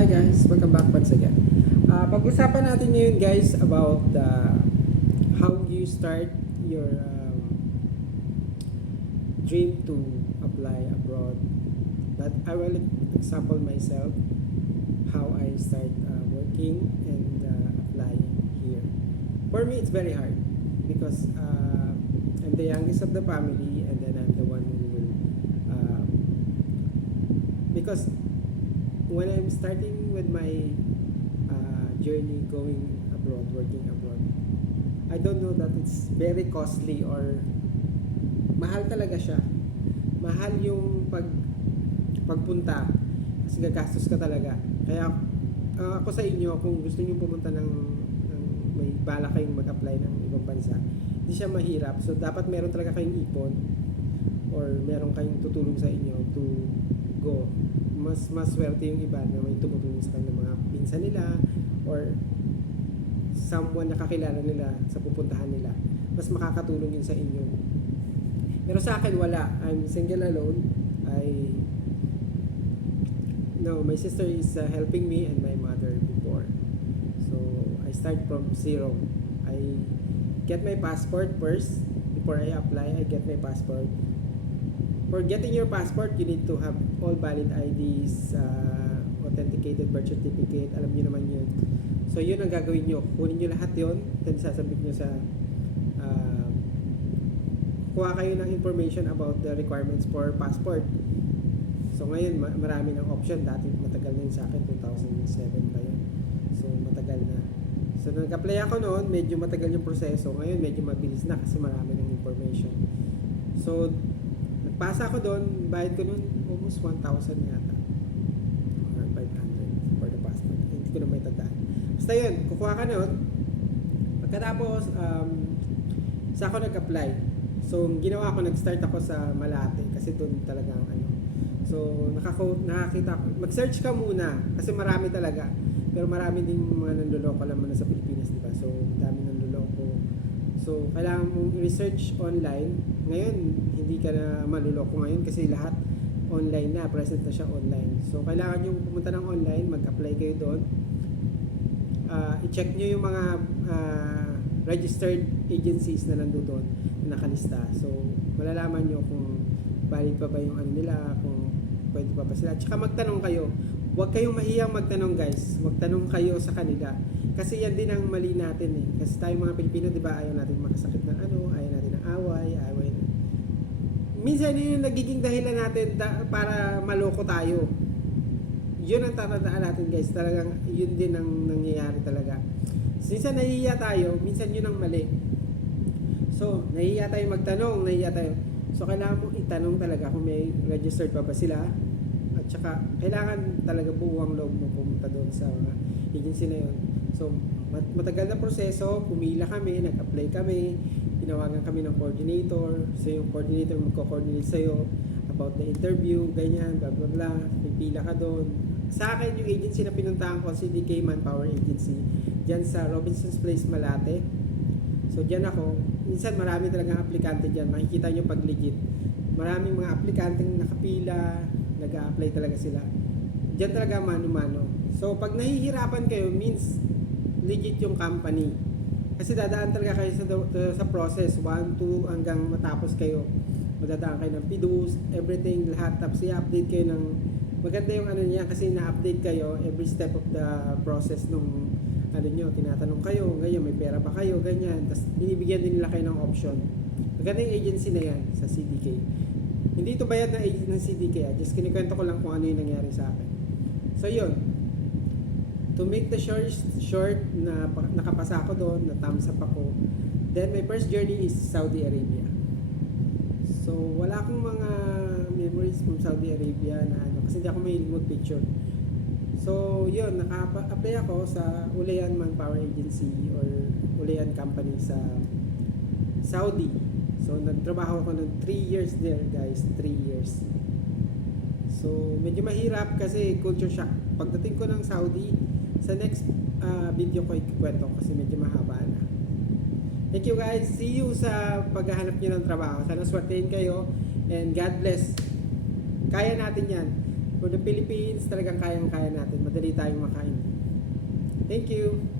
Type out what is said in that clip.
Hi guys, welcome back once again. Pag-usapan natin ngayon guys about how you start your dream to apply abroad. But I will example myself how I start working and applying here. For me, it's very hard because I'm the youngest of the family, and then I'm the one who will because when I'm starting with my journey going abroad, working abroad, I don't know that it's very costly or mahal talaga siya. Mahal yung pagpunta kasi gagastos ka talaga. Kaya ako sa inyo, kung gusto niyo pumunta ng may bala kayong mag-apply ng ibang bansa, hindi siya mahirap. So dapat meron talaga kayong ipon or meron kayong tutulong sa inyo to go. Mas swerte yung iba na may tumutulong sa kanilang mga pinsan nila or someone na kakilala nila sa pupuntahan nila. Mas makakatulong yun sa inyo. Pero sa akin wala. I'm single alone. My sister is helping me and my mother before. So I start from zero. I get my passport first. Before I apply, I get my passport. For getting your passport, you need to have all valid IDs, authenticated birth certificate, alam niyo naman yun. So yun ang gagawin nyo. Kunin nyo lahat yun, then sasabit nyo sa kuha kayo ng information about the requirements for passport. So ngayon, marami ng option. Dati matagal na yun sa akin, 2007 pa yun. So matagal na. So nag-apply ako noon, medyo matagal yung proseso. Ngayon, medyo mabilis na kasi marami ng information. So nagpasa ako doon, bayad ko noon almost 1,000 yata or 500 for the passport. Hindi ko na may tandaan. Basta yun, kukuha ka noon. Pagkatapos, sa ako nag-apply. So, ginawa ko, nag-start ako sa Malate kasi doon talaga ang ano. So, nakakita ko. Mag-search ka muna kasi marami talaga. Pero marami ding mga nanloloko alam mo na sa Pilipinas, di ba? So, dami nanloloko. So, kailangan mong research online. Ngayon, hindi ka na maluloko ngayon kasi lahat online na, present na siya online. So, kailangan nyo pumunta ng online, mag-apply kayo doon. I-check nyo yung mga registered agencies na nandoon na nakalista. So, malalaman nyo kung valid pa ba yung ano nila, kung pwede pa ba sila. Tsaka magtanong kayo. Huwag kayong mahiyang magtanong guys. Magtanong kayo sa kanila. Kasi yan din ang mali natin eh. Kasi tayo mga Pilipino, di ba, ayaw natin makasakit ng ano, ayaw natin ng away. Minsan yun yung nagiging dahilan natin para maloko tayo. Yun ang tatandaan natin guys. Talagang yun din ang nangyayari talaga. Minsan nahihiya tayo, minsan yun ang mali. So, nahihiya tayo magtanong, nahihiya tayo. So, kailangan mong itanong talaga kung may registered pa ba sila. At saka, kailangan talaga buuang loob mo pumunta doon sa agency na yun. So, matagal na proseso, pumila kami, nag-apply kami, tinawagan kami ng coordinator. So, yung coordinator magko-coordinate sa'yo about the interview, ganyan, blah, blah, blah. Pipila ka doon. Sa akin, yung agency na pinuntahan ko, CDK Manpower Agency, dyan sa Robinson's Place, Malate. So, dyan ako. Minsan, marami talagang aplikante dyan. Makikita nyo pag legit. Maraming mga aplikanteng nakapila, nag-a-apply talaga sila. Dyan talaga mano-mano. So, pag nahihirapan kayo, means legit yung company. Kasi dadaan talaga kayo sa process, 1, 2, hanggang matapos kayo. Madadaan kayo ng PIDUS, everything, lahat. Tapos i-update kayo ng, maganda yung ano niya kasi na-update kayo every step of the process nung ano nyo, tinatanong kayo, ganyan, may pera ba kayo, ganyan. Tapos binibigyan din nila kayo ng option. Maganda yung agency na yan sa CDK. Hindi ito bayad na agency ng CDK. Just kinikwento ko lang kung ano yung nangyari sa akin. So yun, to make the short na nakapasa ako doon, na thumbs up ako. Then my first journey is Saudi Arabia. So wala akong mga memories from Saudi Arabia na ano, kasi hindi ako mahilig mag-picture. So yun, naka-apply ako sa Ulayan Manpower Agency or Ulayan Company sa Saudi. So nagtrabaho ako ng 3 years there guys, 3 years. So medyo mahirap kasi culture shock. Pagdating ko ng Saudi, sa next video ko ikikwento kasi medyo mahaba na. Thank you guys. See you sa paghahanap nyo ng trabaho. Sana swertein kayo and God bless. Kaya natin yan. For the Philippines, talagang kayang-kaya natin. Madali tayong makain. Thank you.